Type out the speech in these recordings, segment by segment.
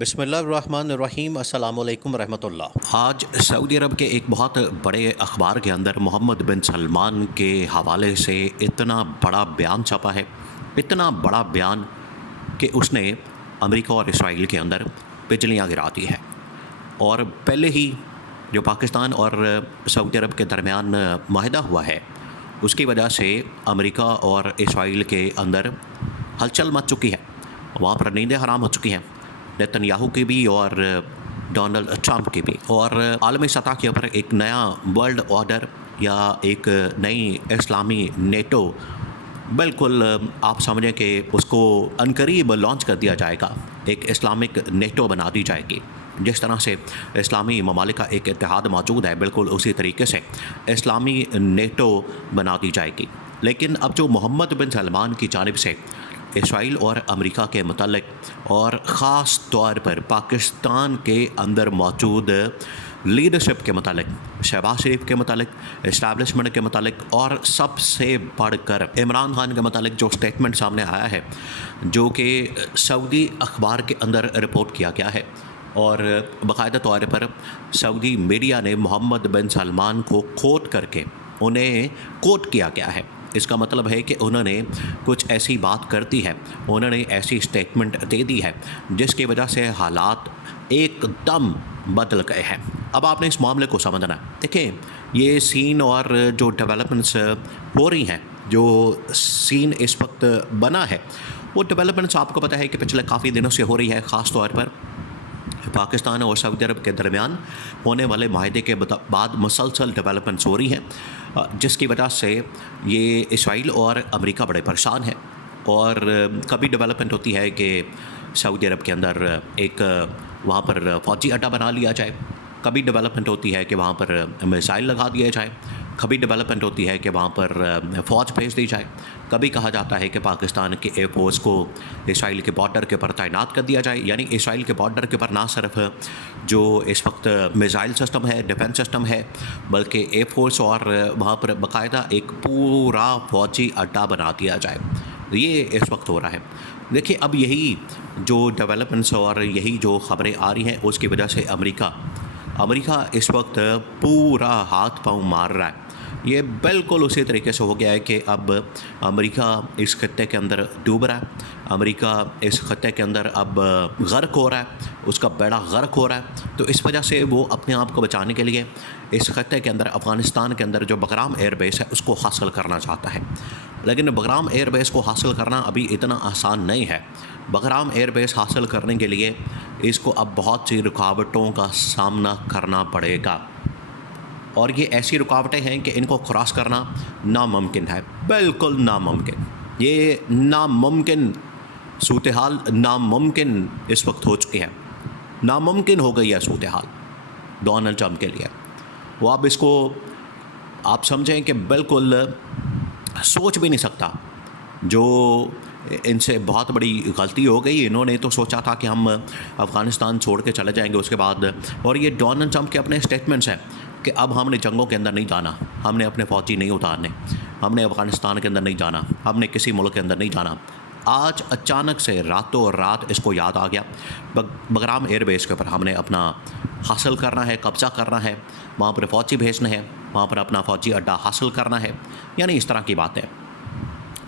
بسم اللہ الرحمن الرحیم۔ السلام علیکم ورحمۃ اللہ۔ آج سعودی عرب کے ایک بہت بڑے اخبار کے اندر محمد بن سلمان کے حوالے سے اتنا بڑا بیان چھپا ہے، اتنا بڑا بیان کہ اس نے امریکہ اور اسرائیل کے اندر بجلیاں گرا دی ہیں، اور پہلے ہی جو پاکستان اور سعودی عرب کے درمیان معاہدہ ہوا ہے اس کی وجہ سے امریکہ اور اسرائیل کے اندر ہلچل مچ چکی ہے، وہاں پر نیندیں حرام ہو چکی ہیں، نیتن یاہو کی بھی اور ڈونلڈ ٹرمپ کی بھی، اور عالمی سطح کے اوپر ایک نیا ورلڈ آرڈر یا ایک نئی اسلامی نیٹو بالکل آپ سمجھیں کہ اس کو عنقریب لانچ کر دیا جائے گا، ایک اسلامک نیٹو بنا دی جائے گی۔ جس طرح سے اسلامی ممالک کا ایک اتحاد موجود ہے، بالکل اسی طریقے سے اسلامی نیٹو بنا دی جائے گی۔ لیکن اب جو محمد بن سلمان کی جانب سے اسرائیل اور امریکہ کے متعلق اور خاص طور پر پاکستان کے اندر موجود لیڈرشپ کے متعلق، شہباز شریف کے متعلق، اسٹیبلشمنٹ کے متعلق، اور سب سے بڑھ کر عمران خان کے متعلق جو سٹیٹمنٹ سامنے آیا ہے، جو کہ سعودی اخبار کے اندر رپورٹ کیا گیا ہے، اور باقاعدہ طور پر سعودی میڈیا نے محمد بن سلمان کو کوٹ کر کے انہیں کوٹ کیا گیا ہے۔ اس کا مطلب ہے کہ انہوں نے کچھ ایسی بات کر دی ہے، انہوں نے ایسی سٹیٹمنٹ دے دی ہے جس کی وجہ سے حالات ایک دم بدل گئے ہیں۔ اب آپ نے اس معاملے کو سمجھنا ہے۔ دیکھیں، یہ سین اور جو ڈیولپمنٹس ہو رہی ہیں، جو سین اس وقت بنا ہے، وہ ڈیولپمنٹس آپ کو پتہ ہے کہ پچھلے کافی دنوں سے ہو رہی ہے، خاص طور پر پاکستان اور سعودی عرب کے درمیان ہونے والے معاہدے کے بعد مسلسل ڈیولپمنٹس ہو رہی ہیں، جس کی وجہ سے یہ اسرائیل اور امریکہ بڑے پریشان ہیں۔ اور کبھی ڈیولپمنٹ ہوتی ہے کہ سعودی عرب کے اندر ایک وہاں پر فوجی اڈہ بنا لیا جائے، کبھی ڈیولپمنٹ ہوتی ہے کہ وہاں پر میزائل لگا دیا جائے، کبھی ڈیولپمنٹ ہوتی ہے کہ وہاں پر فوج بھیج دی جائے، کبھی کہا جاتا ہے کہ پاکستان کے ایئر فورس کو اسرائیل کے بارڈر کے پر تعینات کر دیا جائے۔ یعنی اسرائیل کے بارڈر کے پر نہ صرف جو اس وقت میزائل سسٹم ہے، ڈیفنس سسٹم ہے، بلکہ ایئر فورس اور وہاں پر باقاعدہ ایک پورا فوجی اڈہ بنا دیا جائے۔ یہ اس وقت ہو رہا ہے۔ دیکھیں، اب یہی جو ڈیولپمنٹس اور یہی جو خبریں آ رہی ہیں اس کی وجہ سے امریکہ اس وقت پورا ہاتھ پاؤں مار رہا ہے۔ یہ بالکل اسی طریقے سے ہو گیا ہے کہ اب امریکہ اس خطے کے اندر ڈوب رہا ہے، امریکہ اس خطے کے اندر اب غرق ہو رہا ہے، اس کا بیڑا غرق ہو رہا ہے۔ تو اس وجہ سے وہ اپنے آپ کو بچانے کے لیے اس خطے کے اندر افغانستان کے اندر جو بگرام ایئر بیس ہے اس کو حاصل کرنا چاہتا ہے۔ لیکن بگرام ایئر بیس کو حاصل کرنا ابھی اتنا آسان نہیں ہے۔ بگرام ایئر بیس حاصل کرنے کے لیے اس کو اب بہت سی رکاوٹوں کا سامنا کرنا پڑے گا، اور یہ ایسی رکاوٹیں ہیں کہ ان کو کراس کرنا ناممکن ہے، بالکل ناممکن۔ یہ ناممکن صورتحال ناممکن اس وقت ہو چکی ہے، ناممکن ہو گئی ہے صورتحال ڈونلڈ ٹرمپ کے لیے۔ وہ اب اس کو آپ سمجھیں کہ بالکل سوچ بھی نہیں سکتا۔ جو ان سے بہت بڑی غلطی ہو گئی، انہوں نے تو سوچا تھا کہ ہم افغانستان چھوڑ کے چلے جائیں گے اس کے بعد، اور یہ ڈونلڈ ٹرمپ کے اپنے اسٹیٹمنٹس ہیں کہ اب ہم نے جنگوں کے اندر نہیں جانا، ہم نے اپنے فوجی نہیں اتارنے، ہم نے افغانستان کے اندر نہیں جانا، ہم نے کسی ملک کے اندر نہیں جانا۔ آج اچانک سے راتوں رات اس کو یاد آ گیا، بگرام ایئر بیس کے اوپر ہم نے اپنا حاصل کرنا ہے، قبضہ کرنا ہے، وہاں پر فوجی بھیجنا ہے، وہاں پر اپنا فوجی اڈہ حاصل کرنا ہے، یعنی اس طرح کی باتیں۔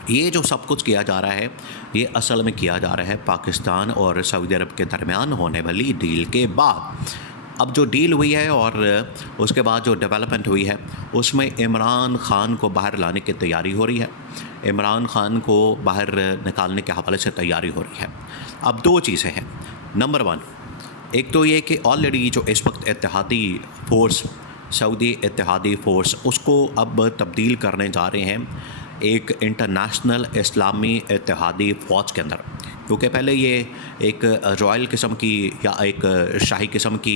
یہ جو سب کچھ کیا جا رہا ہے، یہ اصل میں کیا جا رہا ہے پاکستان اور سعودی عرب کے درمیان ہونے والی ڈیل کے بعد۔ اب جو ڈیل ہوئی ہے اور اس کے بعد جو ڈیولپمنٹ ہوئی ہے، اس میں عمران خان کو باہر لانے کی تیاری ہو رہی ہے، عمران خان کو باہر نکالنے کے حوالے سے تیاری ہو رہی ہے۔ اب دو چیزیں ہیں۔ نمبر 1، ایک تو یہ کہ آلریڈی جو اس وقت اتحادی فورس، سعودی اتحادی فورس، اس کو اب تبدیل کرنے جا رہے ہیں ایک انٹرنیشنل اسلامی اتحادی فوج کے اندر، کیونکہ پہلے یہ ایک رائل قسم کی یا ایک شاہی قسم کی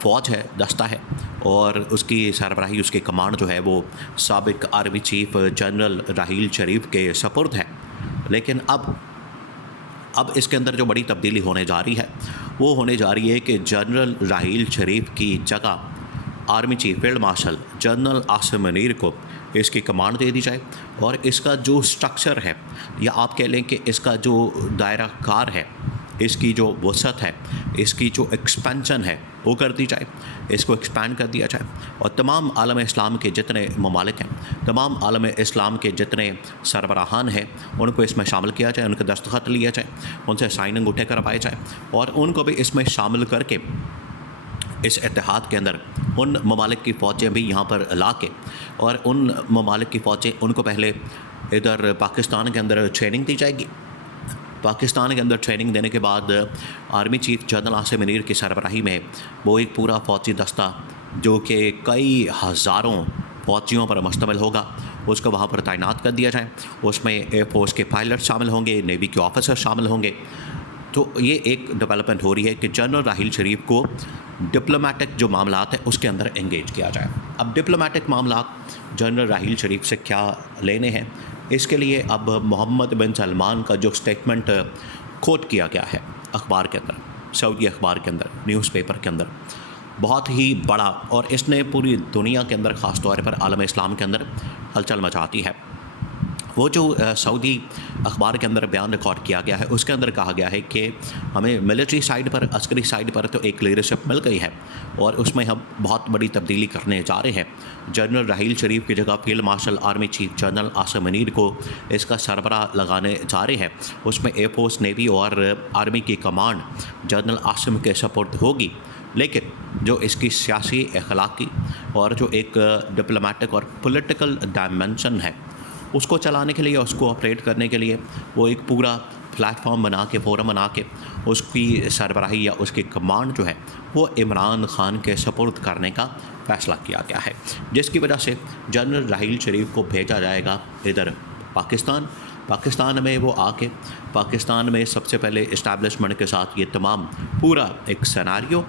فوج ہے، دستہ ہے، اور اس کی سربراہی، اس کی کمانڈ جو ہے وہ سابق army chief general Raheel Sharif کے سپرد ہے۔ لیکن اب اس کے اندر جو بڑی تبدیلی ہونے جا رہی ہے وہ ہونے جا رہی ہے کہ جنرل راحیل شریف کی جگہ army chief field marshal general Asim Munir کو اس کی کمانڈ دے دی جائے، اور اس کا جو سٹرکچر ہے، یا آپ کہہ لیں کہ اس کا جو دائرہ کار ہے، اس کی جو وسعت ہے، اس کی جو ایکسپینشن ہے وہ کر دی جائے، اس کو ایکسپینڈ کر دیا جائے، اور تمام عالم اسلام کے جتنے ممالک ہیں، تمام عالم اسلام کے جتنے سربراہان ہیں، ان کو اس میں شامل کیا جائے، ان کے دستخط لیا جائے، ان سے سائننگ اٹھے کروائے جائے، اور ان کو بھی اس میں شامل کر کے اس اتحاد کے اندر ان ممالک کی فوجیں بھی یہاں پر لا کے، اور ان ممالک کی فوجیں ان کو پہلے ادھر پاکستان کے اندر ٹریننگ دی جائے گی۔ پاکستان کے اندر ٹریننگ دینے کے بعد army chief general Asim Munir کی سربراہی میں وہ ایک پورا فوجی دستہ جو کہ کئی ہزاروں فوجیوں پر مشتمل ہوگا، اس کو وہاں پر تعینات کر دیا جائے۔ اس میں ایئر فورس کے پائلٹ شامل ہوں گے، نیوی کے آفیسر شامل ہوں گے۔ تو یہ ایک ڈیولپمنٹ ہو رہی ہے کہ جنرل راحیل شریف کو ڈپلومیٹک جو معاملات ہیں اس کے اندر انگیج کیا جائے۔ اب ڈپلومیٹک معاملات جنرل راحیل شریف سے کیا لینے ہیں، اس کے لیے اب محمد بن سلمان کا جو سٹیٹمنٹ کوٹ کیا گیا ہے اخبار کے اندر، سعودی اخبار کے اندر، نیوز پیپر کے اندر، بہت ہی بڑا، اور اس نے پوری دنیا کے اندر خاص طور پر عالم اسلام کے اندر ہلچل مچاتی ہے۔ وہ جو سعودی اخبار کے اندر بیان ریکارڈ کیا گیا ہے، اس کے اندر کہا گیا ہے کہ ہمیں ملٹری سائیڈ پر، عسکری سائیڈ پر تو ایک لیڈرشپ مل گئی ہے، اور اس میں ہم بہت بڑی تبدیلی کرنے جا رہے ہیں۔ جنرل راحیل شریف کی جگہ field marshal army chief general Asim Munir کو اس کا سربراہ لگانے جا رہے ہیں۔ اس میں ایئر فورس، نیوی اور آرمی کی کمانڈ جنرل عاصم کے سپورٹ ہوگی، لیکن جو اس کی سیاسی، اخلاقی اور جو ایک ڈپلومیٹک اور پولیٹیکل ڈائمنشن ہے، اس کو چلانے کے لیے، اس کو آپریٹ کرنے کے لیے وہ ایک پورا پلیٹ فارم بنا کے، فورم بنا کے، اس کی سربراہی یا اس کی کمانڈ جو ہے وہ عمران خان کے سپرد کرنے کا فیصلہ کیا گیا ہے، جس کی وجہ سے جنرل راحیل شریف کو بھیجا جائے گا ادھر پاکستان میں۔ وہ آ کے پاکستان میں سب سے پہلے اسٹیبلشمنٹ کے ساتھ یہ تمام پورا ایک سیناریو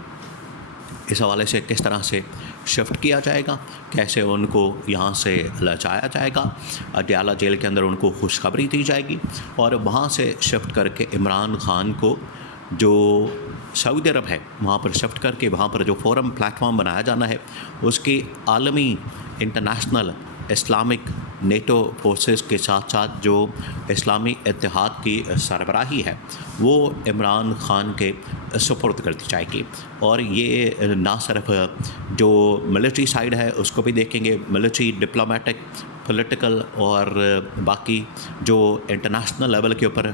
اس حوالے سے کس طرح سے شفٹ کیا جائے گا، کیسے ان کو یہاں سے لچایا جائے گا، اڈیالہ جیل کے اندر ان کو خوشخبری دی جائے گی، اور وہاں سے شفٹ کر کے عمران خان کو جو سعودی عرب ہے وہاں پر شفٹ کر کے وہاں پر جو فورم پلیٹ فارم بنایا جانا ہے، اس کی عالمی انٹرنیشنل اسلامک نیٹو فورسز کے ساتھ ساتھ جو اسلامی اتحاد کی سربراہی ہے وہ عمران خان کے سپرد کر دی جائے گی۔ اور یہ نہ صرف جو ملٹری سائیڈ ہے اس کو بھی دیکھیں گے، ملٹری، ڈپلومیٹک، پولیٹیکل اور باقی جو انٹرنیشنل لیول کے اوپر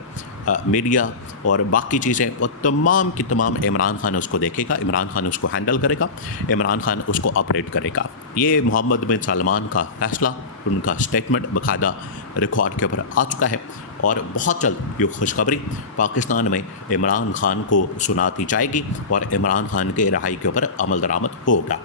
میڈیا اور باقی چیزیں، وہ تمام کی تمام عمران خان اس کو دیکھے گا، عمران خان اس کو ہینڈل کرے گا، عمران خان اس کو آپریٹ کرے گا۔ یہ محمد بن سلمان کا فیصلہ، ان کا سٹیٹمنٹ باقاعدہ ریکارڈ کے اوپر آ چکا ہے، اور بہت جلد یہ خوشخبری پاکستان میں عمران خان کو سنا دی جائے گی، اور عمران خان کے رہائی کے اوپر عمل درآمد ہوگا۔